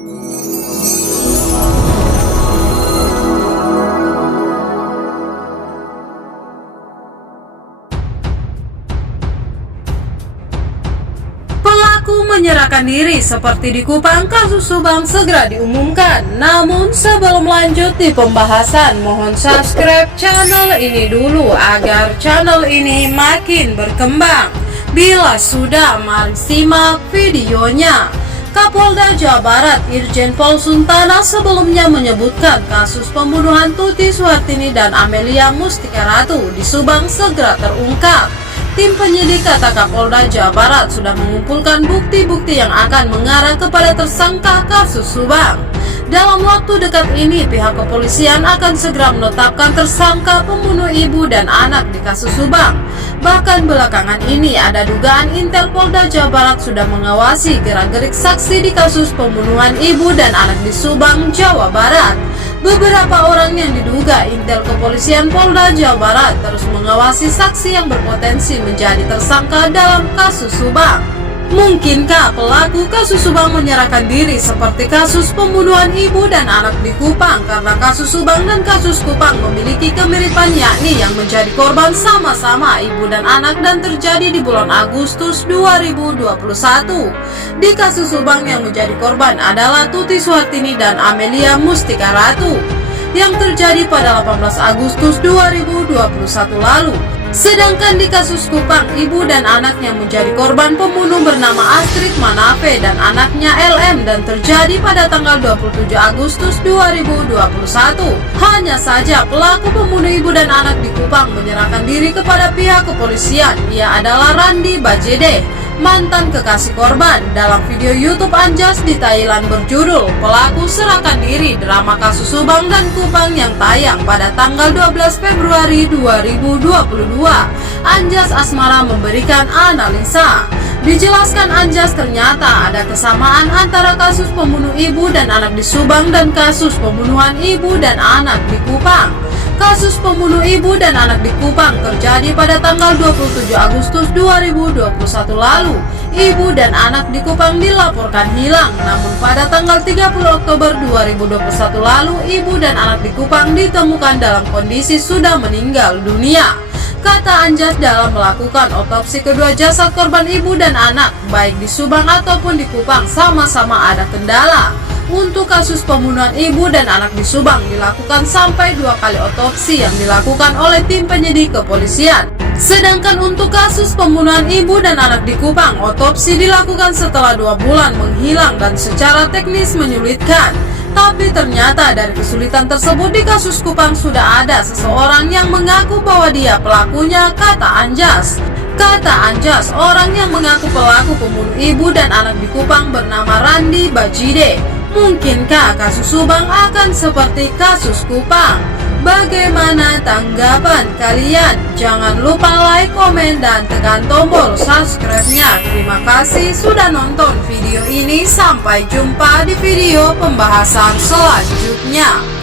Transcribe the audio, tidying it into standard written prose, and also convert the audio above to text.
Pelaku menyerahkan diri seperti di Kupang, kasus Subang segera diumumkan. Namun sebelum lanjut di pembahasan, mohon subscribe channel ini dulu agar channel ini makin berkembang. Bila sudah, mari simak videonya. Kapolda Jawa Barat Irjen Pol Suntana sebelumnya menyebutkan kasus pembunuhan Tuti Suhartini dan Amelia Mustika Ratu di Subang segera terungkap. Tim penyidik kata Kapolda Jawa Barat sudah mengumpulkan bukti-bukti yang akan mengarah kepada tersangka kasus Subang. Dalam waktu dekat ini, pihak kepolisian akan segera menetapkan tersangka pembunuh ibu dan anak di kasus Subang. Bahkan belakangan ini ada dugaan Intel Polda Jawa Barat sudah mengawasi gerak-gerik saksi di kasus pembunuhan ibu dan anak di Subang, Jawa Barat. Beberapa orang yang diduga Intel Kepolisian Polda Jawa Barat terus mengawasi saksi yang berpotensi menjadi tersangka dalam kasus Subang. Mungkinkah pelaku kasus Subang menyerahkan diri seperti kasus pembunuhan ibu dan anak di Kupang? Karena kasus Subang dan kasus Kupang memiliki kemiripan, yakni yang menjadi korban sama-sama ibu dan anak dan terjadi di bulan Agustus 2021. Di kasus Subang yang menjadi korban adalah Tuti Suhartini dan Amelia Mustika Ratu yang terjadi pada 18 Agustus 2021 lalu. Sedangkan di kasus Kupang, ibu dan anaknya menjadi korban pembunuh bernama Astrid Manape dan anaknya LM dan terjadi pada tanggal 27 Agustus 2021. Hanya saja pelaku pembunuh ibu dan anak di Kupang menyerahkan diri kepada pihak kepolisian. Ia adalah Randi Bajede, mantan kekasih korban. Dalam video YouTube Anjas di Thailand berjudul "Pelaku Serahkan Diri Drama Kasus Subang dan Kupang" yang tayang pada tanggal 12 Februari 2022, Anjas Asmara memberikan analisa. Dijelaskan Anjas, ternyata ada kesamaan antara kasus pembunuh ibu dan anak di Subang dan kasus pembunuhan ibu dan anak di Kupang. Kasus pembunuh ibu dan anak di Kupang terjadi pada tanggal 27 Agustus 2021 lalu. Ibu dan anak di Kupang dilaporkan hilang, namun pada tanggal 30 Oktober 2021 lalu, ibu dan anak di Kupang ditemukan dalam kondisi sudah meninggal dunia. Kata Anjas, dalam melakukan otopsi kedua jasad korban ibu dan anak, baik di Subang ataupun di Kupang, sama-sama ada kendala. Untuk kasus pembunuhan ibu dan anak di Subang dilakukan sampai 2 kali otopsi yang dilakukan oleh tim penyidik kepolisian. Sedangkan untuk kasus pembunuhan ibu dan anak di Kupang, otopsi dilakukan setelah 2 bulan menghilang dan secara teknis menyulitkan. Tapi ternyata dari kesulitan tersebut di kasus Kupang sudah ada seseorang yang mengaku bahwa dia pelakunya, kata Anjas. Kata Anjas, orang yang mengaku pelaku pembunuh ibu dan anak di Kupang bernama Randi Bajide. Mungkinkah kasus Subang akan seperti kasus Kupang? Bagaimana tanggapan kalian? Jangan lupa like, komen, dan tekan tombol subscribe-nya. Terima kasih sudah nonton video ini. Sampai jumpa di video pembahasan selanjutnya.